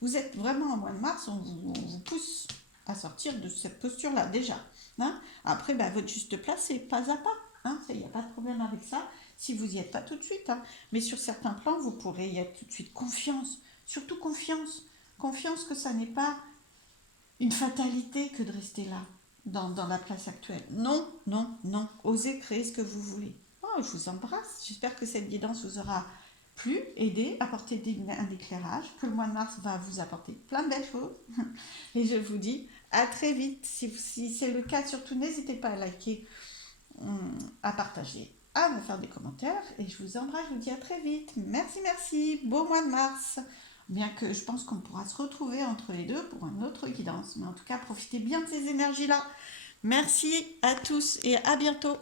vous êtes vraiment au mois de mars, on vous pousse à sortir de cette posture-là déjà, hein. Après, votre juste place, c'est pas à pas. Hein, il n'y a pas de problème avec ça si vous n'y êtes pas tout de suite. Hein. Mais sur certains plans, vous pourrez y être tout de suite. Confiance, surtout confiance. Confiance que ça n'est pas une fatalité que de rester là, dans la place actuelle. Non, non, non. Osez créer ce que vous voulez. Oh, je vous embrasse. J'espère que cette guidance vous aura plu, aidé, apporté un éclairage, que le mois de mars va vous apporter plein de belles choses. Et je vous dis à très vite. Si c'est le cas, surtout n'hésitez pas à liker, à partager, à me faire des commentaires. Et je vous embrasse, je vous dis à très vite. Merci, merci. Beau mois de mars. Bien que je pense qu'on pourra se retrouver entre les deux pour une autre guidance. Mais en tout cas, profitez bien de ces énergies-là. Merci à tous et à bientôt.